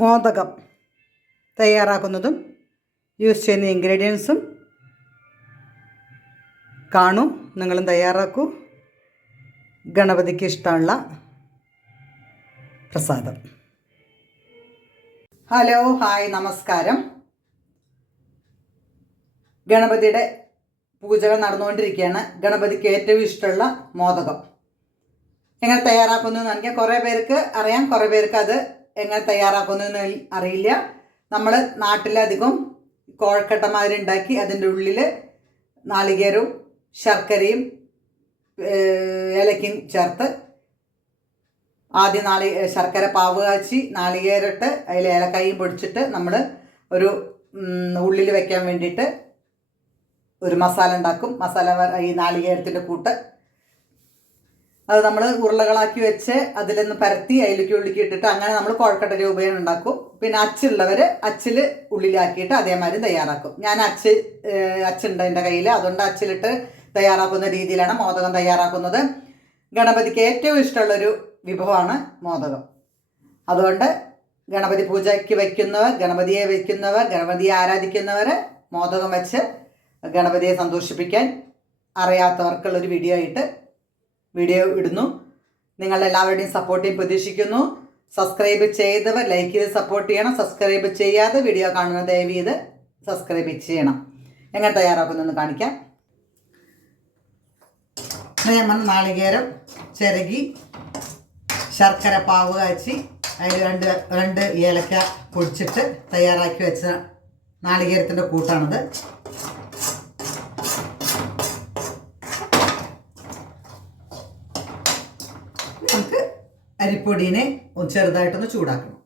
മോദകം തയ്യാറാക്കുന്നതും use ചെയ്യുന്ന ഇൻഗ്രീഡിയൻസും കാണൂ. നിങ്ങളും തയ്യാറാക്കൂ. ഗണപതിക്ക് ഇഷ്ടമുള്ള പ്രസാദം. ഹലോ, ഹായ്, നമസ്കാരം. ഗണപതിയുടെ പൂജകൾ നടന്നുകൊണ്ടിരിക്കുകയാണ്. ഗണപതിക്ക് ഏറ്റവും ഇഷ്ടമുള്ള മോദകം എങ്ങനെ തയ്യാറാക്കുന്നു എന്ന് എനിക്ക് കുറേ പേർക്ക് അറിയാം, കുറേ പേർക്ക് അത് എങ്ങനെ തയ്യാറാക്കുന്നു എന്ന് അറിയില്ല. നമ്മൾ നാട്ടിലധികം കോഴക്കട്ടമാതിരി ഉണ്ടാക്കി അതിൻ്റെ ഉള്ളിൽ നാളികേരവും ശർക്കരയും ഏലക്കയും ചേർത്ത് ആദ്യം ശർക്കര പാവ് കാച്ചി നാളികേരട്ട് അതിൽ ഏലക്കായും പൊടിച്ചിട്ട് നമ്മൾ ഒരു ഉള്ളിൽ വെക്കാൻ വേണ്ടിയിട്ട് ഒരു മസാല ഉണ്ടാക്കും. മസാല ഈ നാളികേരത്തിൻ്റെ കൂട്ട് അത് നമ്മൾ ഉരുളകളാക്കി വെച്ച് അതിലൊന്ന് പരത്തി അതിലേക്ക് ഉള്ളിക്ക് ഇട്ടിട്ട് അങ്ങനെ നമ്മൾ കുഴക്കട്ട രൂപയിൽ ഉണ്ടാക്കും. പിന്നെ അച്ചുള്ളവർ അച്ചിൽ ഉള്ളിലാക്കിയിട്ട് അതേമാതിരി തയ്യാറാക്കും. ഞാൻ അച്ചുണ്ട് എൻ്റെ കയ്യിൽ, അതുകൊണ്ട് അച്ചിലിട്ട് തയ്യാറാക്കുന്ന രീതിയിലാണ് മോദകം തയ്യാറാക്കുന്നത്. ഗണപതിക്ക് ഏറ്റവും ഇഷ്ടമുള്ളൊരു വിഭവമാണ് മോദകം. അതുകൊണ്ട് ഗണപതി പൂജയ്ക്ക് വയ്ക്കുന്നവർ, ഗണപതിയെ ആരാധിക്കുന്നവർ മോദകം വെച്ച് ഗണപതിയെ സന്തോഷിപ്പിക്കാൻ അറിയാത്തവർക്കുള്ളൊരു വീഡിയോ ഇടുന്നു. നിങ്ങളെല്ലാവരുടെയും സപ്പോർട്ടിയും പ്രതീക്ഷിക്കുന്നു. സബ്സ്ക്രൈബ് ചെയ്തവർ ലൈക്ക് ചെയ്ത് സപ്പോർട്ട് ചെയ്യണം. സബ്സ്ക്രൈബ് ചെയ്യാതെ വീഡിയോ കാണുന്ന ദയവ് ചെയ്ത് സബ്സ്ക്രൈബ് ചെയ്യണം. എങ്ങനെ തയ്യാറാക്കുന്നതെന്ന് കാണിക്കാം. നമ്മൾ നാളികേരം ചിരകി ശർക്കര പാവ് കാച്ചി അതിൽ രണ്ട് ഏലക്ക പൊടിച്ചിട്ട് തയ്യാറാക്കി വെച്ച നാളികേരത്തിൻ്റെ കൂട്ടാണിത്. നമുക്ക് അരിപ്പൊടീനെ ചെറുതായിട്ടൊന്ന് ചൂടാക്കണം.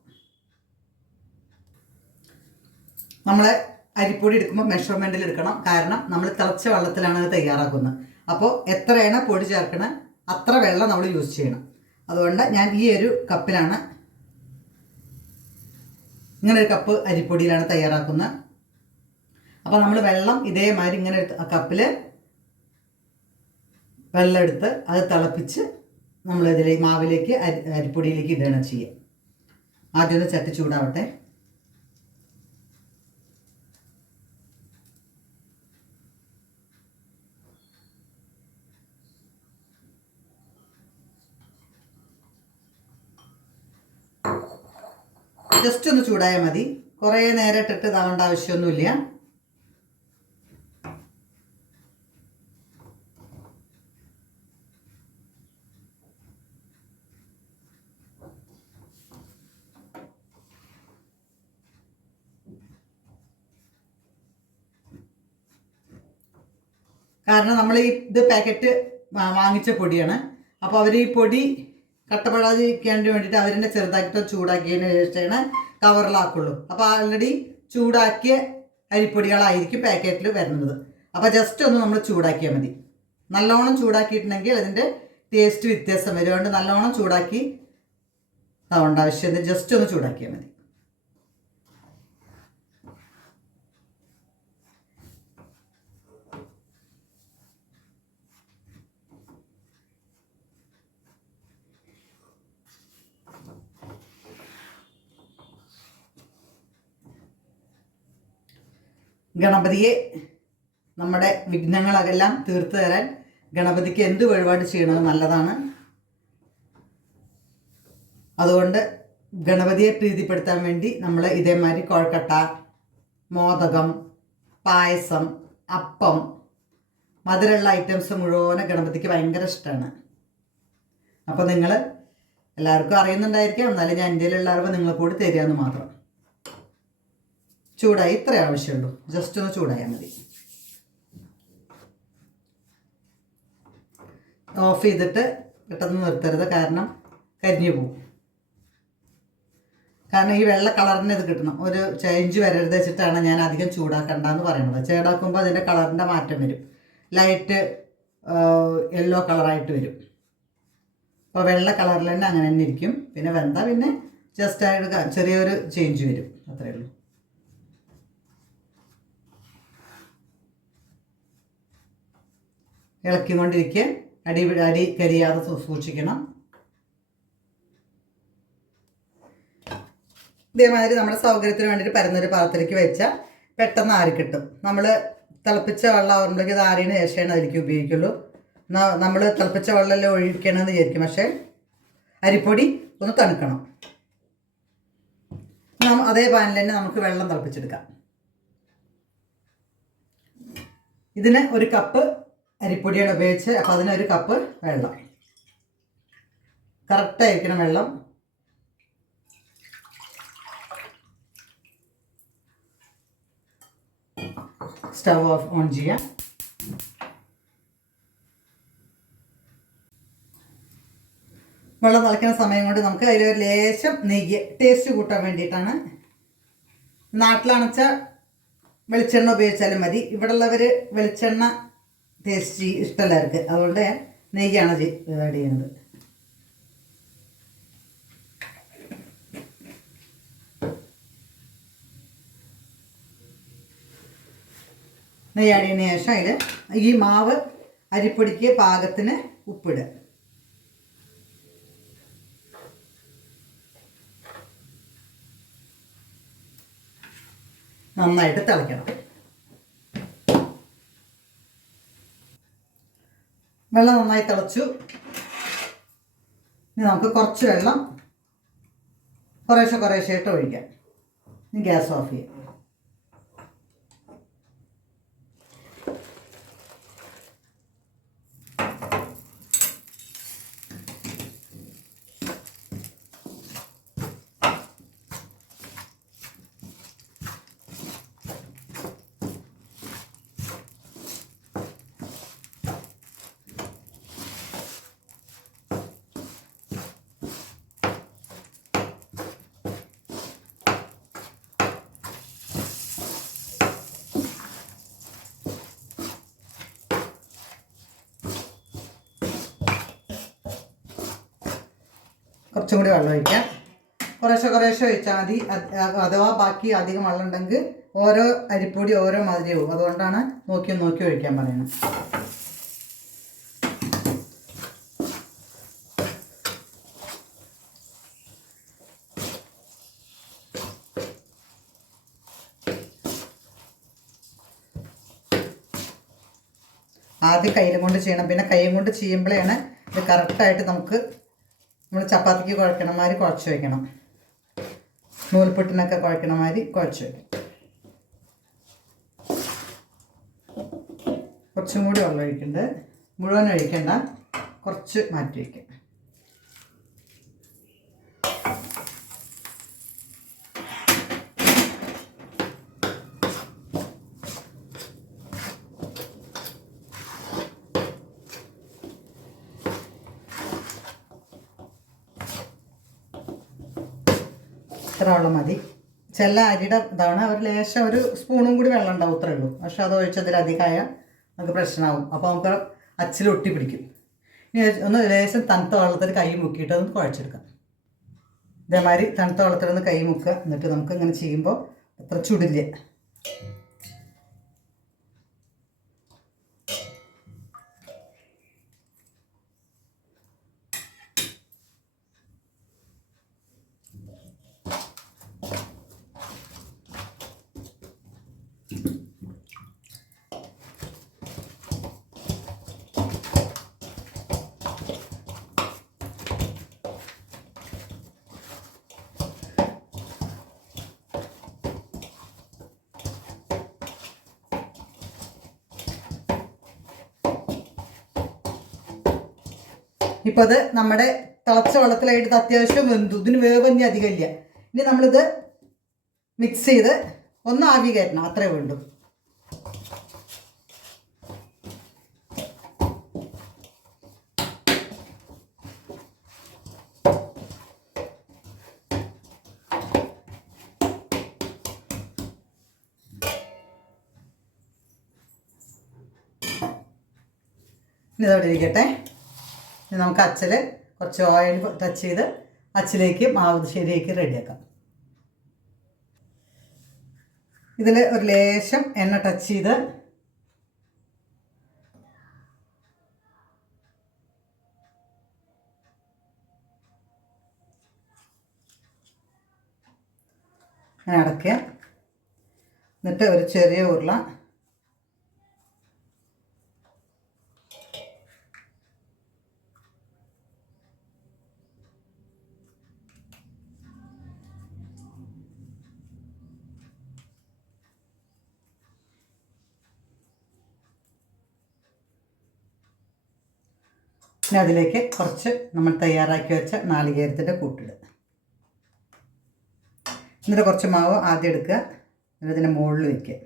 നമ്മൾ അരിപ്പൊടി എടുക്കുമ്പോൾ മെഷർമെൻറ്റിൽ എടുക്കണം. കാരണം നമ്മൾ തിളച്ച വെള്ളത്തിലാണ് അത് തയ്യാറാക്കുന്നത്. അപ്പോൾ എത്രയാണ് പൊടി ചേർക്കണം അത്ര വെള്ളം നമ്മൾ യൂസ് ചെയ്യണം. അതുകൊണ്ട് ഞാൻ ഈ ഒരു കപ്പിലാണ്, ഇങ്ങനെ ഒരു കപ്പ് അരിപ്പൊടിയിലാണ് തയ്യാറാക്കുന്നത്. അപ്പോൾ നമ്മൾ വെള്ളം ഇതേമാതിരി ഇങ്ങനെ കപ്പിൽ വെള്ളം എടുത്ത് അത് തിളപ്പിച്ച് നമ്മൾ മാവിലേക്ക് അരിപ്പൊടിയിലേക്ക് ഇടുകയാണ് ചെയ്യുക. ആദ്യം ഒന്ന് ചട്ടി ചൂടാവട്ടെ. ജസ്റ്റ് ഒന്ന് ചൂടായാൽ മതി. കുറേ നേരം ഇട്ടിട്ട് ഇതാവേണ്ട ആവശ്യമൊന്നുമില്ല. കാരണം നമ്മൾ ഇത് പാക്കറ്റ് വാങ്ങിച്ച പൊടിയാണ്. അപ്പോൾ അവർ ഈ പൊടി കട്ടപ്പെടാതിരിക്കാൻ വേണ്ടിയിട്ട് അവരെന്നെ ചെറുതാക്കിയിട്ട് ചൂടാക്കിയതിന് ശേഷമാണ് കവറിലാക്കുള്ളൂ. അപ്പോൾ ആൾറെഡി ചൂടാക്കിയ അരിപ്പൊടികളായിരിക്കും പാക്കറ്റിൽ വരുന്നത്. അപ്പോൾ ജസ്റ്റ് ഒന്ന് നമ്മൾ ചൂടാക്കിയാൽ മതി. നല്ലോണം ചൂടാക്കിയിട്ടുണ്ടെങ്കിൽ അതിൻ്റെ ടേസ്റ്റ് വ്യത്യാസം വരും. അതുകൊണ്ട് നല്ലോണം ചൂടാക്കി അതുകൊണ്ട് ആവശ്യം ജസ്റ്റ് ഒന്ന് ചൂടാക്കിയാൽ മതി. ഗണപതിയെ നമ്മുടെ വിഘ്നങ്ങളെല്ലാം തീർത്തു തരാൻ ഗണപതിക്ക് എന്ത് വഴിപാട് ചെയ്യണത് നല്ലതാണ്. അതുകൊണ്ട് ഗണപതിയെ പ്രീതിപ്പെടുത്താൻ വേണ്ടി നമ്മൾ ഇതേമാതിരി കുഴക്കട്ട, മോദകം, പായസം, അപ്പം, മധുരമുള്ള ഐറ്റംസ് മുഴുവൻ ഗണപതിക്ക് ഭയങ്കര ഇഷ്ടമാണ്. അപ്പോൾ നിങ്ങൾ എല്ലാവർക്കും അറിയുന്നുണ്ടായിരിക്കാം, എന്നാലും ഞാൻ ഇന്ത്യയിലുള്ള അറിവ് നിങ്ങൾ കൂടി തരികയെന്ന് മാത്രം. ചൂടായി ഇത്രേ ആവശ്യമുള്ളൂ. ജസ്റ്റ് ഒന്ന് ചൂടായാൽ മതി. ഓഫ് ചെയ്തിട്ട് പെട്ടെന്ന് നിർത്തരുത്, കാരണം കരിഞ്ഞു പോകും. കാരണം ഈ വെള്ള കളറിന് ഇത് കിട്ടണം, ഒരു ചേഞ്ച് വരരുത് വെച്ചിട്ടാണ് ഞാൻ അധികം ചൂടാക്കണ്ടെന്ന് പറയുന്നത്. ചൂടാക്കുമ്പോൾ അതിൻ്റെ കളറിൻ്റെ മാറ്റം വരും. ലൈറ്റ് യെല്ലോ കളറായിട്ട് വരും. അപ്പോൾ വെള്ള കളറിൽ തന്നെ അങ്ങനെ തന്നെ ഇരിക്കും. പിന്നെ വെന്താൽ പിന്നെ ജസ്റ്റ് ആയിട്ട് ചെറിയൊരു ചേഞ്ച് വരും, അത്രയേ ഉള്ളൂ. ഇളക്കിക്കൊണ്ടിരിക്കുക. അടി കരിയാതെ സൂക്ഷിക്കണം. ഇതേമാതിരി നമ്മുടെ സൗകര്യത്തിന് വേണ്ടിയിട്ട് പരന്നൊരു പാത്രത്തിലേക്ക് വെച്ചാൽ പെട്ടെന്ന് ആറി കിട്ടും. നമ്മൾ തിളപ്പിച്ച വെള്ളം ആകുമ്പോഴേക്കും ഇത് ആറിയതിന് ശേഷമാണ് അതിലേക്ക് ഉപയോഗിക്കുള്ളൂ. നമ്മൾ തിളപ്പിച്ച വെള്ളമെല്ലാം ഒഴിക്കണമെന്ന് വിചാരിക്കും, പക്ഷേ അരിപ്പൊടി ഒന്ന് തണുക്കണം. അതേ പാനിൽ തന്നെ നമുക്ക് വെള്ളം തിളപ്പിച്ചെടുക്കാം. ഇതിന് 1 കപ്പ് അരിപ്പൊടിയാണ് ഉപയോഗിച്ച്, അപ്പോൾ അതിനൊരു കപ്പ് വെള്ളം. കറക്റ്റായിരിക്കണം വെള്ളം. സ്റ്റവ് ഓൺ ചെയ്യാം. വെള്ളം തിളയ്ക്കുന്ന സമയം കൊണ്ട് നമുക്ക് അതിലൊരു ലേശം നെയ്യ് ടേസ്റ്റ് കൂട്ടാൻ വേണ്ടിയിട്ടാണ്. നാട്ടിലാണെച്ചാൽ വെളിച്ചെണ്ണ ഉപയോഗിച്ചാലും മതി. ഇവിടെ ഉള്ളവർ വെളിച്ചെണ്ണ ടേസ്റ്റ് ഇഷ്ടമല്ലാർക്ക്, അതുകൊണ്ട് നെയ്യാണ് ആഡ് ചെയ്യുന്നത്. നെയ്യ് ആഡ് ചെയ്യുന്നതിന് ശേഷം അതിൽ ഈ മാവ് അരിപ്പൊടിക്ക് പാകത്തിന് ഉപ്പിടുക. നന്നായിട്ട് തിളയ്ക്കണം. വെള്ളം നന്നായി തിളച്ചു. ഇനി നമുക്ക് കുറച്ച് വെള്ളം കുറേശ്ശായിട്ട് ഒഴിക്കാം. ഇനി ഗ്യാസ് ഓഫ് ചെയ്യാം. കുറച്ചും കൂടി വെള്ളം ഒഴിക്കാം. കുറേശ്ശെ ഒഴിച്ചാൽ മതി. അഥവാ ബാക്കി അധികം വെള്ളം ഉണ്ടെങ്കിൽ ഓരോ അരിപ്പൊടി ഓരോ മാതിരിയാവും. അതുകൊണ്ടാണ് നോക്കി ഒഴിക്കാൻ പറയുന്നത്. ആദ്യം കയ്യിലും കൊണ്ട് ചെയ്യണം, പിന്നെ കൈയും കൊണ്ട് ചെയ്യുമ്പോഴാണ് ഇത് കറക്റ്റായിട്ട് നമുക്ക് നമ്മൾ ചപ്പാത്തിക്ക് കുഴക്കണ മാതിരി കുഴച്ച് വയ്ക്കണം. നൂൽപുട്ടിനൊക്കെ കുഴക്കണ മാതിരി കുഴച്ച് വയ്ക്കണം. കുറച്ചും കൂടി വെള്ളം ഒഴിക്കുന്നുണ്ട്. മുഴുവൻ ഒഴിക്കണ്ട, കുറച്ച് മാറ്റി വയ്ക്കാം. ഇത്ര വെള്ളം മതി. ചില അരിയുടെ ഇതാണ്, ഒരു ലേശം ഒരു സ്പൂണും കൂടി വെള്ളം ഉണ്ടാവും, അത്രേ ഉള്ളൂ. പക്ഷെ അത് ഒഴിച്ചതിലധികമായാൽ നമുക്ക് പ്രശ്നമാവും. അപ്പോൾ നമുക്ക് അച്ചിൽ ഒട്ടി പിടിക്കും. ഇനി ഒന്ന് ലേശം തണുത്ത വെള്ളത്തിൽ കൈ മുക്കിയിട്ട് അതൊന്ന് കുഴച്ചെടുക്കാം. ഇതേമാതിരി തണുത്ത വെള്ളത്തിൽ ഒന്ന് കൈ മുക്കുക. എന്നിട്ട് നമുക്ക് ഇങ്ങനെ ചെയ്യുമ്പോൾ അത്ര ചുടില്ല. ഇപ്പോൾ അത് നമ്മുടെ തിളച്ച വെള്ളത്തിലായിട്ട് അത്യാവശ്യം വെന്തു. ഇതിന് വേവഞ്ഞ് അധികമില്ല. ഇനി നമ്മളിത് മിക്സ് ചെയ്ത് ഒന്ന് ആവി കയറ്റണം, അത്രേ വേണ്ടു. ഇനി ഇതോടെ ഇരിക്കട്ടെ. നമുക്ക് അച്ചിൽ കുറച്ച് ഓയിൽ ടച്ച് ചെയ്ത് അച്ചിലേക്ക് മാവ് ശരിയാക്കി റെഡിയാക്കാം. ഇതിൽ ഒരു ലേശം എണ്ണ ടച്ച് ചെയ്ത് അങ്ങനെ അടയ്ക്കുക. എന്നിട്ട് ഒരു ചെറിയ ഉരുള പിന്നെ അതിലേക്ക് കുറച്ച് നമ്മൾ തയ്യാറാക്കി വെച്ച നാളികേരത്തിൻ്റെ കൂട്ടിടുക. എന്നിട്ട് കുറച്ച് മാവ് ആദ്യം എടുക്കുക, എന്നിട്ട് ഇതിൻ്റെ മുകളിൽ വയ്ക്കുക.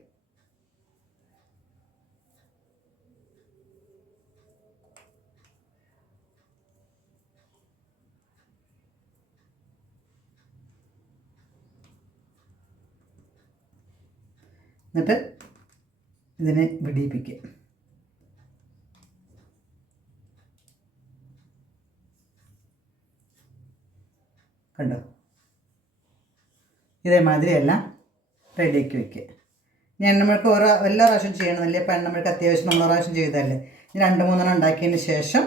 എന്നിട്ട് ഇതിനെ വിടിയിപ്പിക്കുക. കണ്ടോ? ഇതേമാതിരി എല്ലാം റെഡിയാക്കി വയ്ക്കുക. ഇനി എണ്ണമിഴുക്ക് എല്ലാ പ്രാവശ്യം ചെയ്യണമെന്നില്ല. ഇപ്പോൾ എണ്ണമിഴുക്ക് അത്യാവശ്യം നമ്മൾ പ്രാവശ്യം ചെയ്തതല്ലേ. ഇനി 2-3 ഉണ്ടാക്കിയതിന് ശേഷം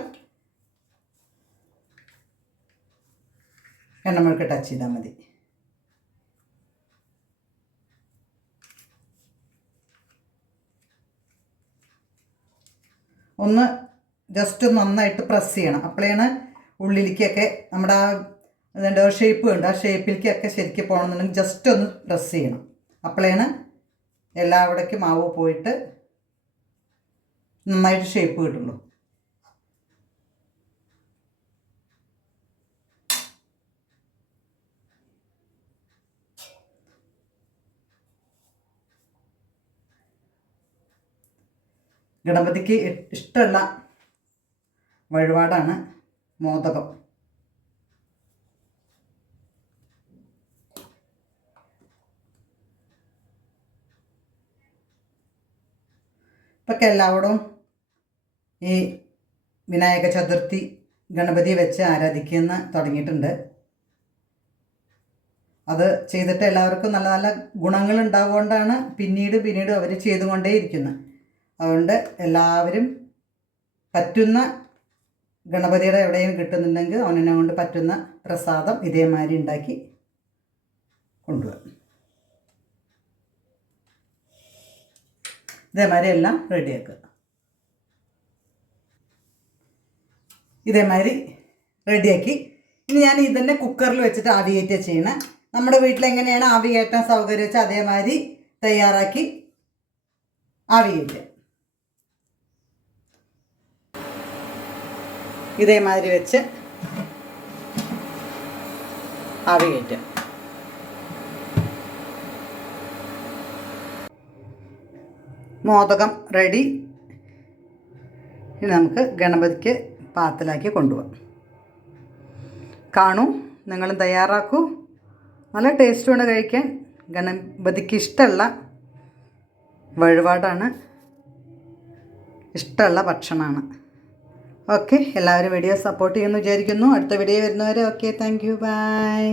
എണ്ണമിഴുക്ക് ടച്ച് ചെയ്താൽ മതി. ഒന്ന് ജസ്റ്റ് നന്നായിട്ട് പ്രസ് ചെയ്യണം. അപ്പോഴാണ് ഉള്ളിലേക്കൊക്കെ നമ്മുടെ ആ അതിൻ്റെ ഒരു ഷേപ്പ് ഉണ്ട്, ആ ഷേപ്പിലേക്കൊക്കെ ശരിക്കും പോകണമെന്നുണ്ടെങ്കിൽ ജസ്റ്റ് ഒന്ന് പ്രസ് ചെയ്യണം. അപ്പോഴാണ് എല്ലാവിടേക്കും മാവ് പോയിട്ട് നന്നായിട്ട് ഷേപ്പ് കിട്ടുള്ളൂ. ഗണപതിക്ക് ഇഷ്ടമുള്ള വഴിപാടാണ് മോദകം. ഇപ്പൊക്കെ എല്ലാവരും ഈ വിനായക ചതുർത്ഥി ഗണപതിയെ വെച്ച് ആരാധിക്കുന്ന തുടങ്ങിയിട്ടുണ്ട്. അത് ചെയ്തിട്ട് എല്ലാവർക്കും നല്ല നല്ല ഗുണങ്ങൾ ഉണ്ടാവുകൊണ്ടാണ് പിന്നീട് അവർ ചെയ്തുകൊണ്ടേയിരിക്കുന്നത്. അതുകൊണ്ട് എല്ലാവരും പറ്റുന്ന ഗണപതിയുടെ എവിടെയും കിട്ടുന്നുണ്ടെങ്കിൽ അവനെ കൊണ്ട് പറ്റുന്ന പ്രസാദം ഇതേമാതിരി ഉണ്ടാക്കി കൊണ്ടുപോകും. ഇതേമാതിരി എല്ലാം റെഡിയാക്കുക. ഇതേമാതിരി റെഡിയാക്കി ഇനി ഞാൻ ഇതന്നെ കുക്കറിൽ വെച്ചിട്ട് ആവി കയറ്റുക ചെയ്യണം. നമ്മുടെ വീട്ടിലെങ്ങനെയാണ് ആവി കയറ്റാൻ സൗകര്യം വെച്ചാൽ അതേമാതിരി തയ്യാറാക്കി ആവി കയറ്റുക. ഇതേമാതിരി വെച്ച് ആവി കയറ്റുക. മോദകം റെഡി. ഇനി നമുക്ക് ഗണപതിക്ക് പാത്രത്തിലാക്കി കൊണ്ടുപോകാം. കാണൂ, നിങ്ങളും തയ്യാറാക്കൂ. നല്ല ടേസ്റ്റുമാണ് കഴിക്കാൻ. ഗണപതിക്ക് ഇഷ്ടമുള്ള വഴിപാടാണ്, ഇഷ്ടമുള്ള ഭക്ഷണമാണ്. ഓക്കെ, എല്ലാവരും വീഡിയോ സപ്പോർട്ട് ചെയ്യുമെന്ന് വിചാരിക്കുന്നു. അടുത്ത വീഡിയോ വരുന്നവരെ ഓക്കെ, താങ്ക് യു, ബൈ.